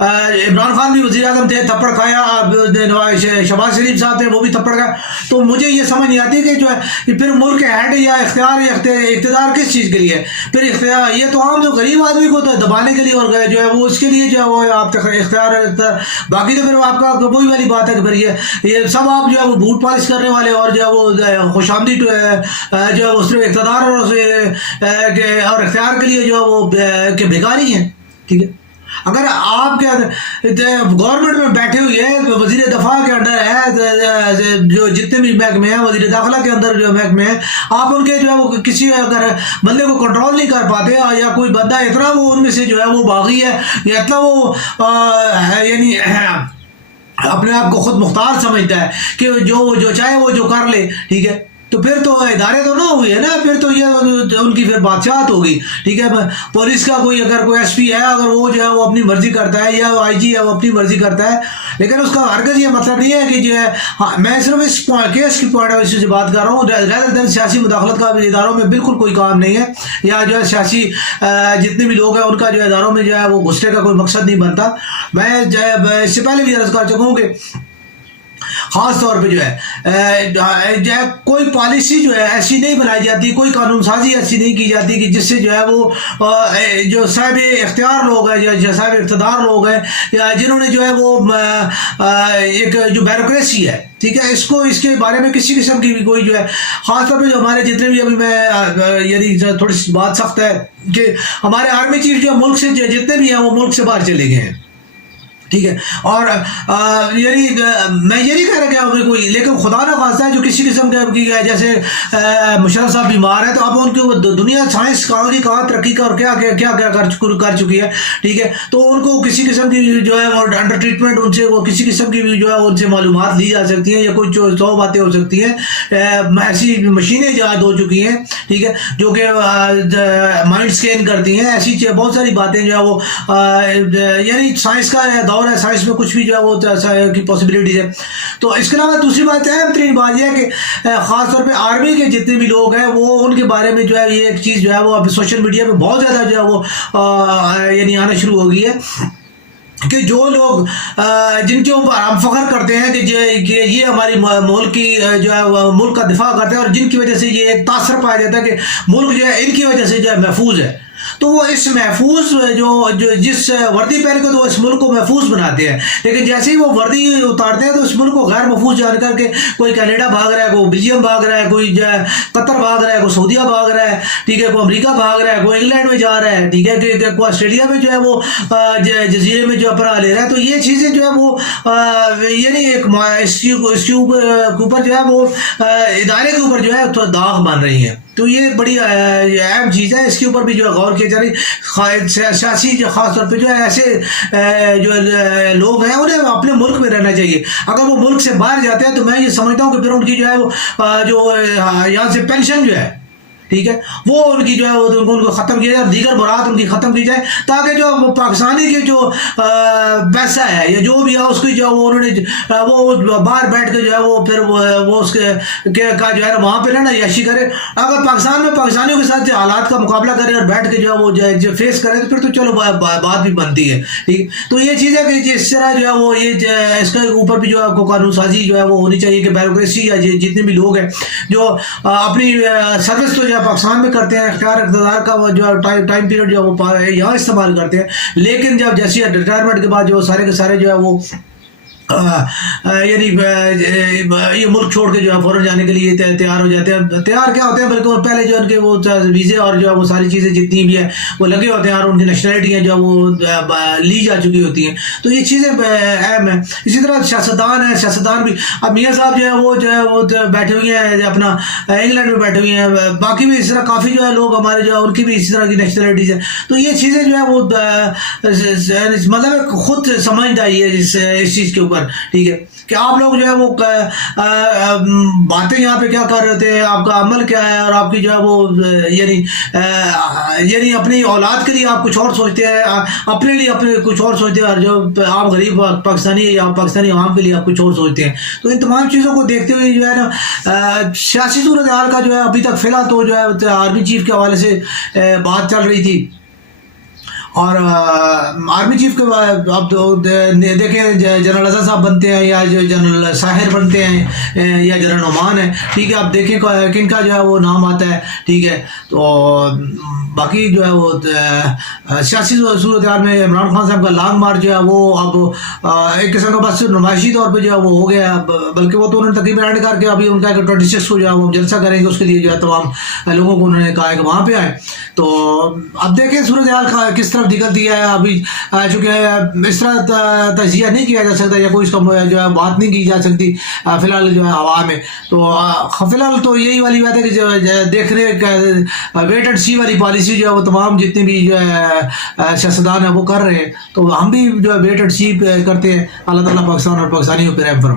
عمران خان بھی وزیر اعظم تھے, تھپڑ کھایا, شہباز شریف صاحب تھے, وہ بھی تھپڑ کھایا. تو مجھے یہ سمجھ نہیں آتی کہ جو ہے پھر ملک کے ہیڈ یا اقتدار کس چیز کے لیے ہے. پھر اختیار یہ تو عام جو غریب آدمی کو دبانے کے لیے اور جو ہے وہ اس کے لیے جو ہے وہ آپ اختیار, باقی تو پھر آپ کا وہی والی بات ہے کہ پھر یہ سب آپ جو ہے وہ بوٹ پالش کرنے والے اور جو ہے وہ خوش آمدید جو ہے وہ صرف اقتدار اور اختیار کے لیے جو ہے وہ کہ بھیکاری ہیں. ٹھیک ہے, اگر آپ کے گورنمنٹ میں بیٹھے ہوئے ہیں, وزیر دفاع کے انڈر ہے, جو جتنے بھی محکمے ہیں, وزیر داخلہ کے اندر جو محکمے ہیں, آپ ان کے جو ہے وہ کسی اگر بندے کو کنٹرول نہیں کر پاتے, یا کوئی بندہ اتنا وہ ان میں سے جو ہے وہ باغی ہے, یا اتنا وہ یعنی اپنے آپ کو خود مختار سمجھتا ہے کہ جو چاہے وہ جو کر لے. ٹھیک ہے, تو پھر تو ادارے تو نہ ہوئے ہے نا, پھر تو یہ ان کی پھر بادشاہت ہوگی. ٹھیک ہے, پولیس کا کوئی اگر کوئی ایس پی ہے, اگر وہ جو ہے وہ اپنی مرضی کرتا ہے, یا آئی جی ہے وہ اپنی مرضی کرتا ہے, لیکن اس کا ہرگز یہ مطلب نہیں ہے کہ جو ہے میں صرف اس کیس کی پوائنٹ آف ویو سے بات کر رہا ہوں. رادر دین سیاسی مداخلت کا اداروں میں بالکل کوئی کام نہیں ہے, یا جو ہے سیاسی جتنے بھی لوگ ہیں ان کا جو ہے اداروں میں جو ہے وہ گھسنے کا کوئی مقصد نہیں بنتا. میں اس سے پہلے بھی عرض کر چکا ہوں کہ خاص طور پہ جو ہے کوئی پالیسی جو ہے ایسی نہیں بنائی جاتی, کوئی قانون سازی ایسی نہیں کی جاتی کہ جس سے جو ہے وہ جو صاحب اختیار لوگ ہیں, جو صاحب اقتدار لوگ ہیں, یا جنہوں نے جو ہے وہ ایک جو بیوروکریسی ہے, ٹھیک ہے, اس کے بارے میں کسی قسم کی بھی کوئی جو ہے, خاص طور پہ جو ہمارے جتنے بھی ابھی میں یعنی تھوڑی سی بات سخت ہے کہ ہمارے آرمی چیف جو ملک سے جتنے بھی ہیں وہ ملک سے باہر چلے گئے ہیں. ٹھیک ہے, اور یعنی میں یہ نہیں کہہ رہا کہ ہمیں کوئی, لیکن خدا نہ خواستہ ہے جو کسی قسم کی جیسے مشرف صاحب بیمار ہیں, تو اب ان کی دنیا سائنس کہاں ترقی کا اور کیا کر چکی ہے. ٹھیک ہے, تو ان کو کسی قسم کی جو ہے وہ انڈر ٹریٹمنٹ ان سے وہ کسی قسم کی بھی جو ہے ان سے معلومات لی جا سکتی ہیں, یا کچھ 100 باتیں ہو سکتی ہیں. ایسی مشینیں ایجاد ہو چکی ہیں, ٹھیک ہے, جو کہ مائنڈ اسکین کرتی ہیں, ایسی بہت ساری باتیں جو ہے وہ یعنی سائنس کا دور ہے, سائنس میں کچھ بھی جو ہے وہ کی پاسبلٹیز ہے. تو اس کے علاوہ دوسری بات اہم ترین بات یہ ہے کہ خاص طور پہ آرمی کے جتنے بھی لوگ ہیں وہ ان کے بارے میں جو ہے یہ ایک چیز جو ہے وہ اب سوشل میڈیا پہ بہت زیادہ جو ہے وہ یعنی آنا شروع ہو گئی ہے کہ جو لوگ جن کے اوپر ہم فخر کرتے ہیں کہ یہ ہماری ملک کی جو ہے ملک کا دفاع کرتے ہیں, اور جن کی وجہ سے یہ ایک تاثر پایا جاتا ہے کہ ملک جو ہے ان کی وجہ سے جو ہے محفوظ ہے, تو وہ اس محفوظ جو جس وردی پہن کے تو وہ اس ملک کو محفوظ بناتے ہیں, لیکن جیسے ہی وہ وردی اتارتے ہیں تو اس ملک کو غیر محفوظ جان کر کے کوئی کینیڈا بھاگ رہا ہے, کوئی بیلجیم بھاگ رہا ہے, کوئی جو ہے قطر بھاگ رہا ہے, کوئی سعودیہ بھاگ رہا ہے, ٹھیک ہے, کوئی امریکہ بھاگ رہا ہے, کوئی انگلینڈ میں جا رہا ہے, ٹھیک ہے, کوئی آسٹریلیا میں جو ہے وہ جزیرے میں جو اپنا لے رہا ہے. تو یہ چیزیں جو ہے وہ یعنی ایک اس کے اوپر جو ہے وہ ادارے کے اوپر جو ہے داغ بن رہی ہیں. تو یہ بڑی اہم چیز ہے, اس کے اوپر بھی جو ہے غور کیا جا رہی. سیاسی جو خاص طور پہ جو ہے ایسے جو لوگ ہیں انہیں اپنے ملک میں رہنا چاہیے. اگر وہ ملک سے باہر جاتے ہیں تو میں یہ سمجھتا ہوں کہ پھر ان کی جو ہے وہ جو یہاں سے پینشن جو ہے, ٹھیک ہے, وہ ان کی جو ہے ان کو ختم کیا جائے, دیگر برات ان کی ختم کی جائے, تاکہ جو وہ پاکستانی کے جو پیسہ ہے یا جو بھی ہے اس کی جو انہوں نے وہ باہر بیٹھ کے جو ہے وہ پھر وہ اس کے کا جو ہے وہاں پہ رہنا عیاشی کرے. اگر پاکستان میں پاکستانیوں کے ساتھ حالات کا مقابلہ کرے اور بیٹھ کے جو ہے وہ جو فیس کرے تو پھر تو چلو بات بھی بنتی ہے. ٹھیک, تو یہ چیز ہے کہ جس طرح جو ہے وہ یہ اس کے اوپر بھی جو ہے قانون سازی جو ہے وہ ہونی چاہیے کہ بیوروکریسی یا جتنے بھی لوگ ہیں جو اپنی سروس تو پاکستان میں کرتے ہیں, اختیار اقتدار کا جو ٹائم پیریڈ جو وہ یہاں استعمال کرتے ہیں, لیکن جب جیسے ریٹائرمنٹ کے بعد جو سارے کے سارے جو ہے وہ یعنی یہ ملک چھوڑ کے جو ہے فوراً جانے کے لیے تیار ہو جاتے ہیں. تیار کیا ہوتے ہیں بلکہ پہلے جو ان کے وہ ویزے اور جو ہے وہ ساری چیزیں جتنی بھی ہیں وہ لگے ہوتے ہیں, اور ان کی نیشنلٹیاں جو وہ لی جا چکی ہوتی ہیں. تو یہ چیزیں اہم ہیں. اسی طرح سیاستدان ہیں, سیاستدان بھی اب میاں صاحب جو ہے وہ بیٹھے ہوئے ہیں اپنا انگلینڈ میں بیٹھے ہوئے ہیں, باقی بھی اس طرح کافی جو ہے لوگ ہمارے جو ہے ان کی بھی اسی طرح کی نیشنلٹیز ہیں. تو یہ چیزیں جو ہے وہ مطلب خود سمجھ آئی ہے اس چیز کے اوپر. ٹھیک ہے, کہ آپ لوگ جو ہے وہ باتیں یہاں پہ کیا کر رہے تھے, آپ کا عمل کیا ہے, اور آپ کی جو ہے وہ یعنی اپنی اولاد کے لیے آپ کچھ اور سوچتے ہیں, اپنے لیے اپنے کچھ اور سوچتے ہیں, اور جو آپ غریب پاکستانی یا پاکستانی عوام کے لیے آپ کچھ اور سوچتے ہیں. تو ان تمام چیزوں کو دیکھتے ہوئے جو ہے نا سیاسی صورتحال کا جو ہے ابھی تک فی الحال تو جو ہے آرمی چیف کے حوالے سے بات چل رہی تھی, اور آرمی چیف کے بعد اب دیکھیں جنرل اظہر صاحب بنتے ہیں یا جو جنرل ساحر بنتے ہیں یا جنرل نعمان ہے، ٹھیک ہے، اب دیکھیں کن کا جو ہے وہ نام آتا ہے، ٹھیک ہے. تو باقی جو ہے وہ سیاسی صورتحال میں عمران خان صاحب کا لانگ مارچ جو ہے وہ اب ایک قسم کا بس نمائشی طور پہ جو ہے وہ ہو گیا، بلکہ وہ تو انہوں نے تقریب اینڈ کر کے ابھی ان کا 26 کو جو ہے وہ جلسہ کریں گے، اس کے لیے جو ہے تمام لوگوں کو انہوں نے کہا ہے کہ وہاں پہ آئیں. تو اب دیکھیں صورتحال کس طرف نکلتی ہے. ابھی چونکہ اس طرح تجزیہ نہیں کیا جا سکتا یا کوئی اس کا جو ہے بات نہیں کی جا سکتی فی الحال جو ہے ہوا میں. تو فی الحال تو یہی والی بات ہے کہ جو دیکھ رہے ویٹ اینڈ سی والی پالیسی جو ہے وہ تمام جتنے بھی جو ہے سیاستدان ہیں وہ کر رہے ہیں. تو ہم بھی جو ہے ویٹ اینڈ سی کرتے ہیں. اللہ تعالیٰ پاکستان اور پاکستانیوں پہ رحم فرمائے.